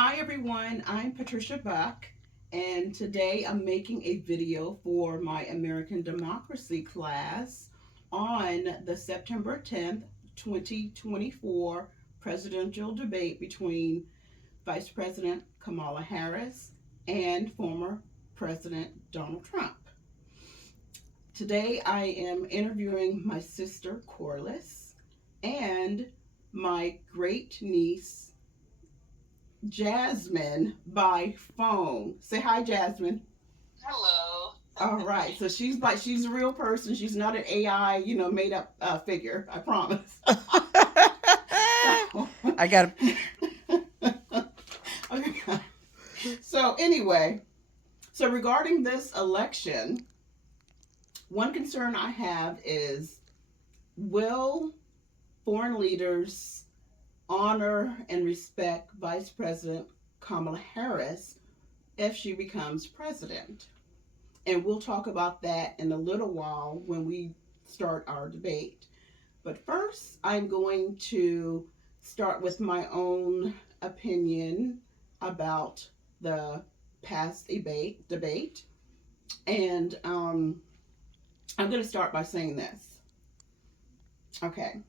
Hi everyone, I'm Patricia Buck, and today I'm making a video for my American Democracy class on the September 10th, 2024 presidential debate between Vice President Kamala Harris and former President Donald Trump. Today I am interviewing my sister Corliss and my great niece Jasmine by phone. Say hi, Jasmine. Hello. All right. So she's a real person. She's not an AI, made up figure. I promise. So I got okay. So anyway, so regarding this election, one concern I have is, will foreign leaders honor and respect Vice President Kamala Harris if she becomes president? And we'll talk about that in a little while when we start our debate. But first, I'm going to start with my own opinion about the past debate. And I'm going to start by saying this. Okay.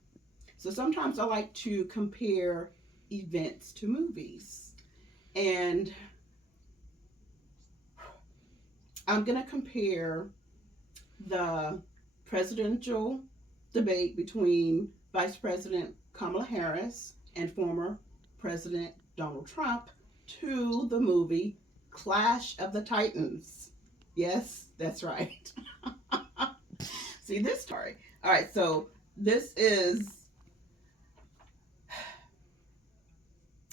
So sometimes I like to compare events to movies. And I'm going to compare the presidential debate between Vice President Kamala Harris and former President Donald Trump to the movie Clash of the Titans. Yes, that's right. See, this story. All right, so this is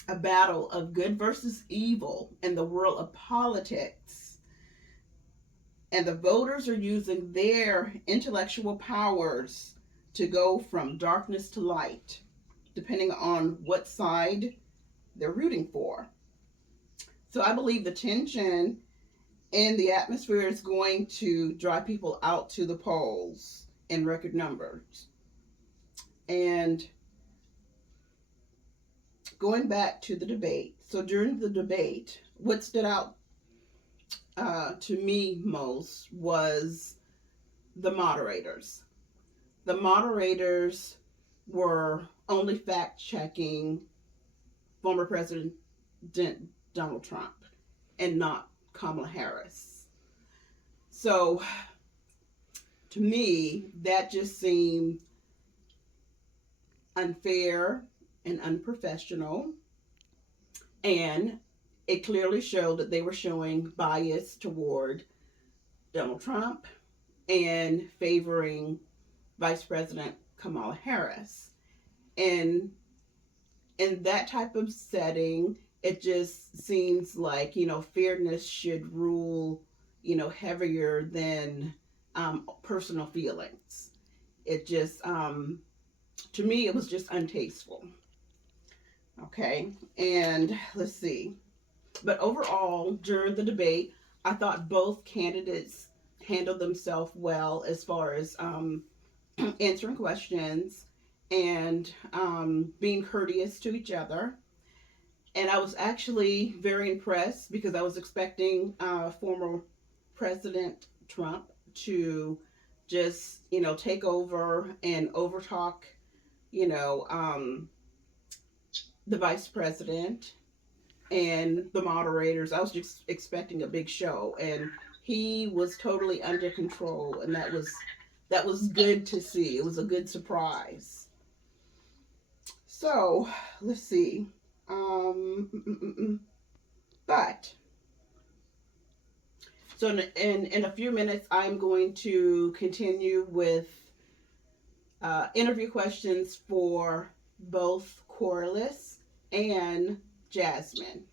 a battle of good versus evil in the world of politics. And the voters are using their intellectual powers to go from darkness to light, depending on what side they're rooting for. So I believe the tension in the atmosphere is going to drive people out to the polls in record numbers. And going back to the debate, so during the debate, what stood out to me most was the moderators. The moderators were only fact checking former President Donald Trump and not Kamala Harris. So to me, that just seemed unfair and unprofessional. And it clearly showed that they were showing bias toward Donald Trump and favoring Vice President Kamala Harris. And in that type of setting, it just seems like, fairness should rule, heavier than personal feelings. It just, to me, it was just untasteful. Okay. And let's see. But overall, during the debate, I thought both candidates handled themselves well as far as answering questions and being courteous to each other. And I was actually very impressed because I was expecting former President Trump to just, take over and overtalk, you know, um, the vice president and the moderators. I was just expecting a big show, and he was totally under control, and that was good to see. It was a good surprise. So let's see. But so in a few minutes, I'm going to continue with interview questions for both Corliss and Jasmine.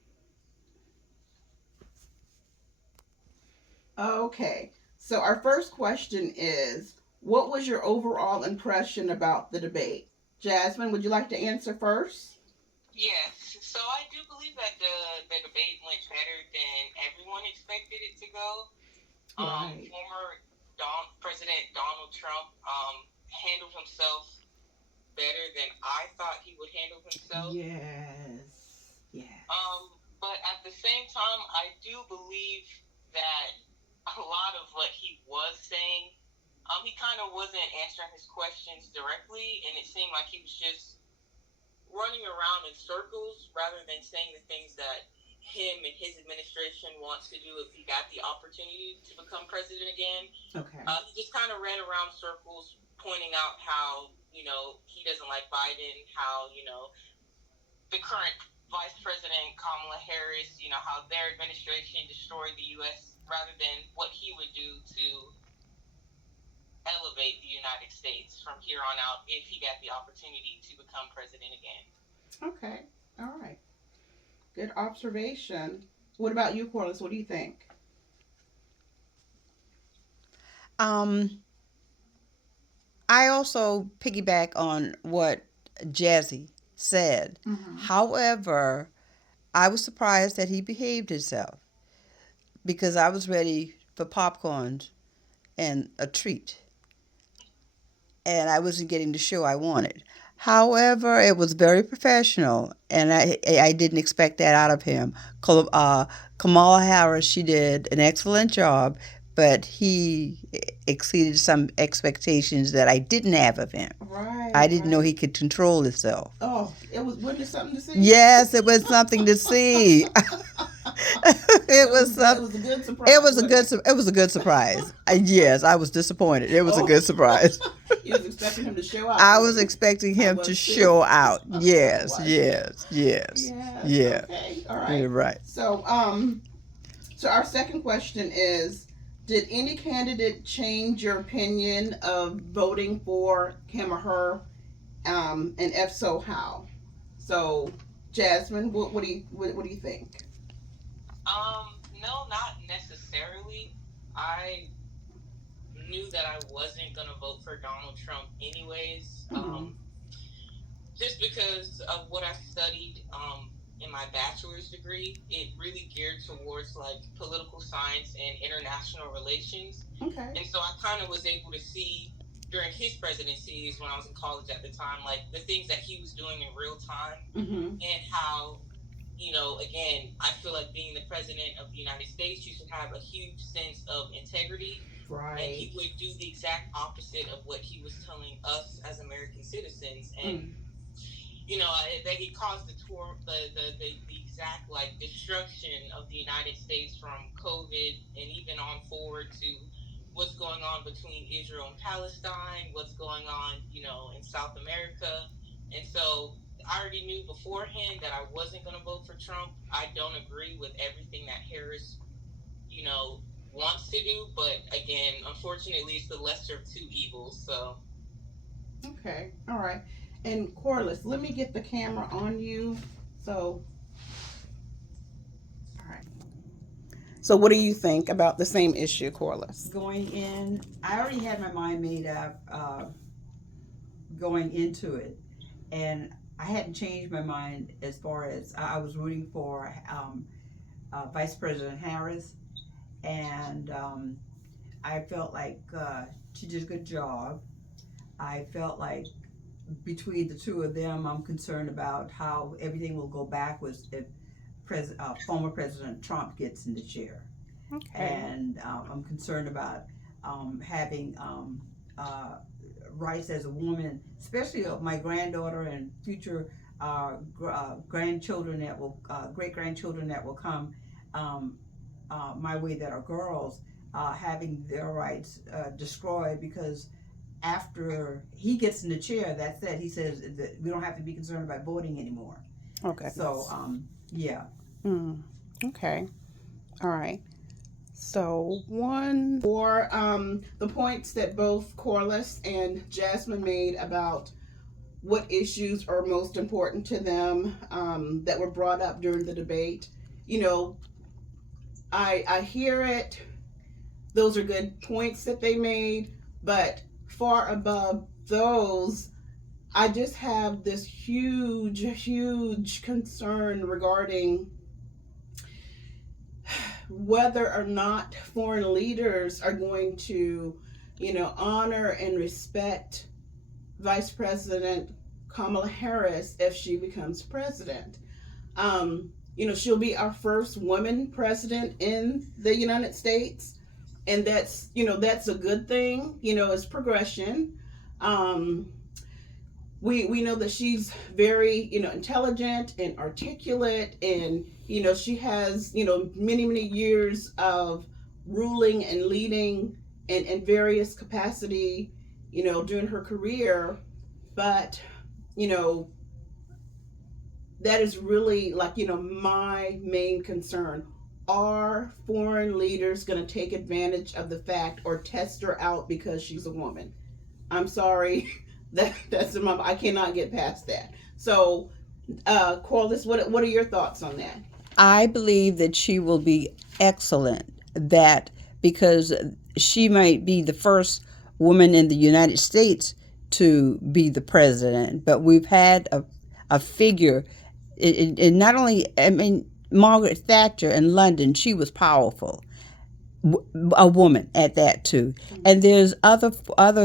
Okay, so our first question is, what was your overall impression about the debate? Jasmine, would you like to answer first? Yes, so I do believe that the debate went better than everyone expected it to go. Right. Former President Donald Trump handled himself better than I thought he would handle himself. Yes. Yes. Um, I do believe that a lot of what he was saying, he kind of wasn't answering his questions directly, and it seemed like he was just running around in circles rather than saying the things that him and his administration wants to do if he got the opportunity to become president again. Okay. He just kind of ran around circles, pointing out how he doesn't like Biden, how the current Vice President Kamala Harris, how their administration destroyed the U.S. rather than what he would do to elevate the United States from here on out if he got the opportunity to become president again. Okay. All right. Good observation. What about you, Corliss? What do you think? Um, I also piggyback on what Jazzy said. Mm-hmm. However, I was surprised that he behaved himself because I was ready for popcorn and a treat, and I wasn't getting the show I wanted. However, it was very professional, and I didn't expect that out of him. Kamala Harris, she did an excellent job, but he exceeded some expectations that I didn't have of him. Right. I didn't know right. he could control himself. Oh, wasn't it something to see? Yes, it was something to see. It was It some. was a good surprise. It was a wasn't good. It was a good surprise. Yes, I was disappointed. It was a good surprise. You was expecting him to show out. I was expecting him to show out. Yes, Was. yes, yes, Yes. yeah. Okay. All right. You're right. So our second question is: did any candidate change your opinion of voting for him or her? And if so, how? So, Jasmine, what do you think? No, not necessarily. I knew that I wasn't gonna vote for Donald Trump anyways. Mm-hmm. Just because of what I studied in my bachelor's degree, it really geared towards like political science and international relations. Okay. And so I kind of was able to see during his presidencies when I was in college at the time, like the things that he was doing in real time Mm-hmm. and how, again, I feel like being the president of the United States, you should have a huge sense of integrity. Right. And he would do the exact opposite of what he was telling us as American citizens. And that he caused the exact like destruction of the United States from COVID and even on forward to what's going on between Israel and Palestine, what's going on, in South America. And so I already knew beforehand that I wasn't going to vote for Trump. I don't agree with everything that Harris, you know, wants to do, but again, unfortunately, it's the lesser of two evils. So Okay. All right. And Corliss, let me get the camera on you. So, all right. So, what do you think about the same issue, Corliss? Going in, I already had my mind made up going into it, and I hadn't changed my mind as far as I was rooting for Vice President Harris, and I felt like she did a good job. I felt like between the two of them, I'm concerned about how everything will go backwards if former President Trump gets in the chair. Okay. And I'm concerned about having rights as a woman, especially of my granddaughter and future grandchildren that will, great grandchildren that will come my way that are girls, having their rights destroyed because after he gets in the chair, that's it. He says that we don't have to be concerned about voting anymore. Okay. So, yeah. Okay. All right. So one for the points that both Corliss and Jasmine made about what issues are most important to them that were brought up during the debate. You know, I hear it. Those are good points that they made, but far above those, I just have this huge concern regarding whether or not foreign leaders are going to, honor and respect Vice President Kamala Harris if she becomes president. she'll be our first woman president in the United States, and that's a good thing. It's progression. Um, we know that she's very intelligent and articulate, and she has many years of ruling and leading in various capacity during her career. But you know that is really, like, my main concern. Are foreign leaders going to take advantage of the fact or test her out because she's a woman? I'm sorry. That's in my, I cannot get past that. So, Corliss, what are your thoughts on that? I believe that she will be excellent. That because she might be the first woman in the United States to be the president, but we've had a figure. It not only, I mean, Margaret Thatcher in London, she was powerful, a woman at that too. And there's other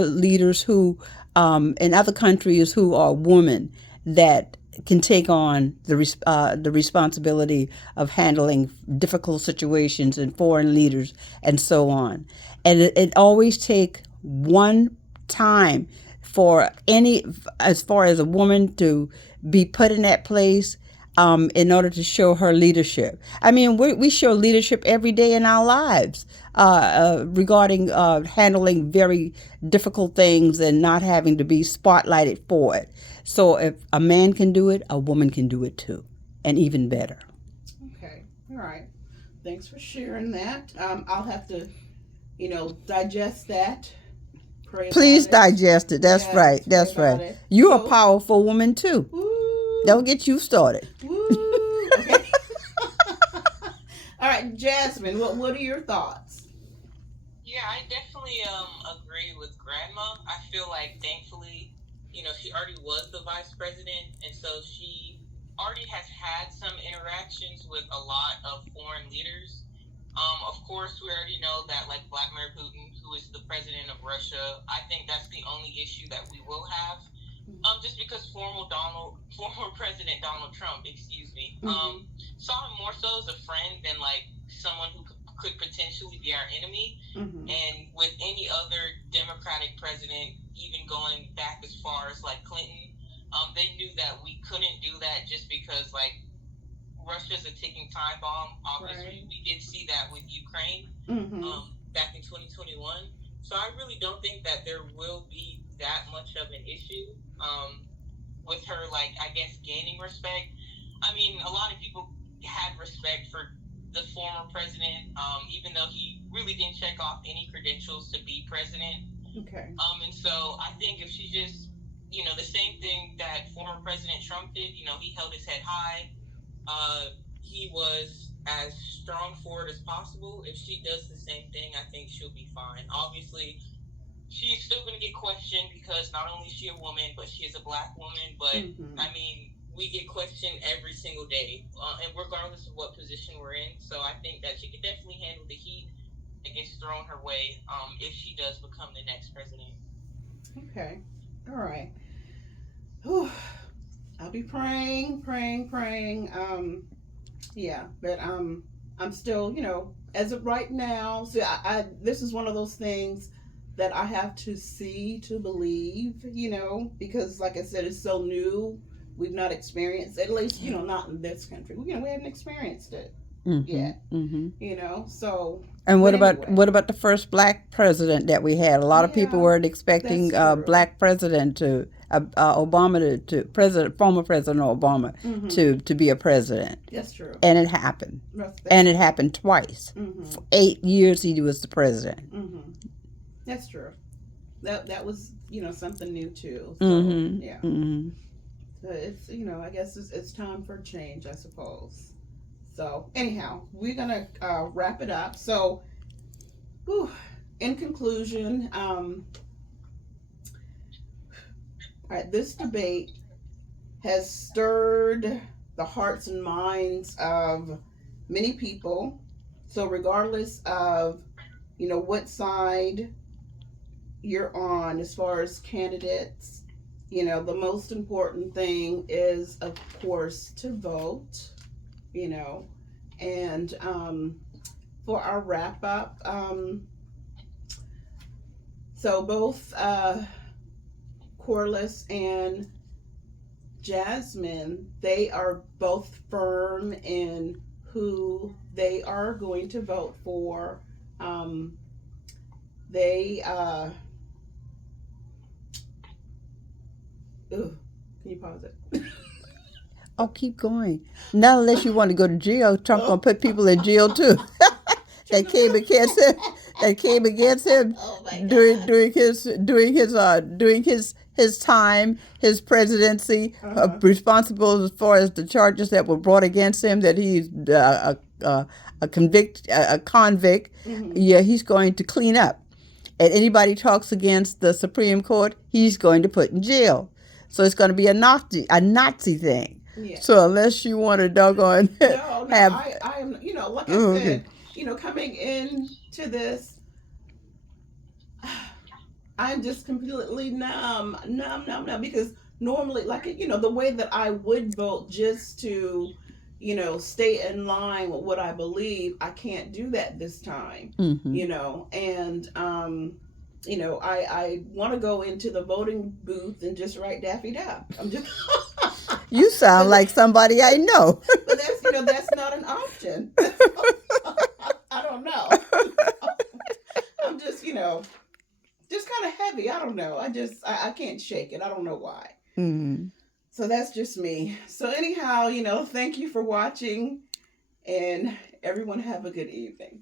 leaders who, in other countries, who are women that can take on the responsibility of handling difficult situations and foreign leaders and so on. And it always take one time for any, as far as a woman to be put in that place, in order to show her leadership. I mean, we show leadership every day in our lives, regarding handling very difficult things and not having to be spotlighted for it. So if a man can do it, a woman can do it too, and even better. Okay, all right. Thanks for sharing that. I'll have to digest that, pray about Please it. digest it. That's right. Yes, pray That's about right. it. You're a So, powerful woman too. woo, Don't get you started. woo. Okay. All right, Jasmine. What are your thoughts? Yeah, I definitely agree with Grandma. I feel like thankfully, she already was the vice president, and so she already has had some interactions with a lot of foreign leaders. Of course, we already know that, like, Vladimir Putin, who is the president of Russia, I think that's the only issue that we will have. Just because former President Donald Trump, excuse me, Mm-hmm. saw him more so as a friend than like someone who could potentially be our enemy. Mm-hmm. And with any other Democratic president, even going back as far as like Clinton, they knew that we couldn't do that just because like Russia's a ticking time bomb. Obviously, Right. we did see that with Ukraine Mm-hmm. back in 2021. So I really don't think that there will be that much of an issue with her, like, I guess, gaining respect. I mean, a lot of people had respect for the former president, even though he really didn't check off any credentials to be president. Okay. And so I think if she just, the same thing that former President Trump did, he held his head high. He was as strong for it as possible. If she does the same thing, I think she'll be fine. Obviously, she's still going to get questioned because not only is she a woman, but she is a black woman. But Mm-hmm. I mean, we get questioned every single day, and regardless of what position we're in. So I think that she can definitely handle the heat that gets thrown her way if she does become the next president. Okay. All right. Whew. I'll be praying, praying, praying. Yeah, but I'm still, as of right now. See, I this is one of those things that I have to see to believe, because, like I said, it's so new. We've not experienced, at least, not in this country. We hadn't experienced it Mm-hmm. yet, Mm-hmm. So, And but anyway, what about the first black president that we had? A lot of people yeah, weren't expecting that's a true. black president Obama to president former President Obama Mm-hmm. to be a president, That's true. and it happened, That's and it true. happened twice. Mm-hmm. For 8 years, he was the president. Mm-hmm. That's true. That was something new too. So yeah, Mm-hmm. Mm-hmm. so it's I guess it's time for change, I suppose. So anyhow, we're gonna wrap it up. So, whew, in conclusion, all right, this debate has stirred the hearts and minds of many people. So regardless of what side you're on as far as candidates, the most important thing is, of course, to vote. you know. And for our wrap up, so both Corliss and Jasmine, they are both firm in who they are going to vote for. Um, they, ugh, can you pause it? Oh, keep going. Not unless you want to go to jail. Trump gonna put people in jail too. That came against him. That came against him Oh my during God. his time, his presidency, Uh-huh. responsible as far as the charges that were brought against him. That he's a convict. Mm-hmm. Yeah, he's going to clean up. And anybody talks against the Supreme Court, he's going to put in jail. So it's going to be a Nazi thing. Yeah. So unless you want to doggone No, no, have, I am, like I oh, okay. said, coming into this, I'm just completely numb, because normally, like, the way that I would vote just to, stay in line with what I believe, I can't do that this time, Mm-hmm. and, I want to go into the voting booth and just write Daffy Duck. I'm just, You sound but, like somebody I know. but that's not an option. I don't know. I'm just kind of heavy. I don't know. I can't shake it. I don't know why. Mm. So that's just me. So anyhow, thank you for watching, and everyone have a good evening.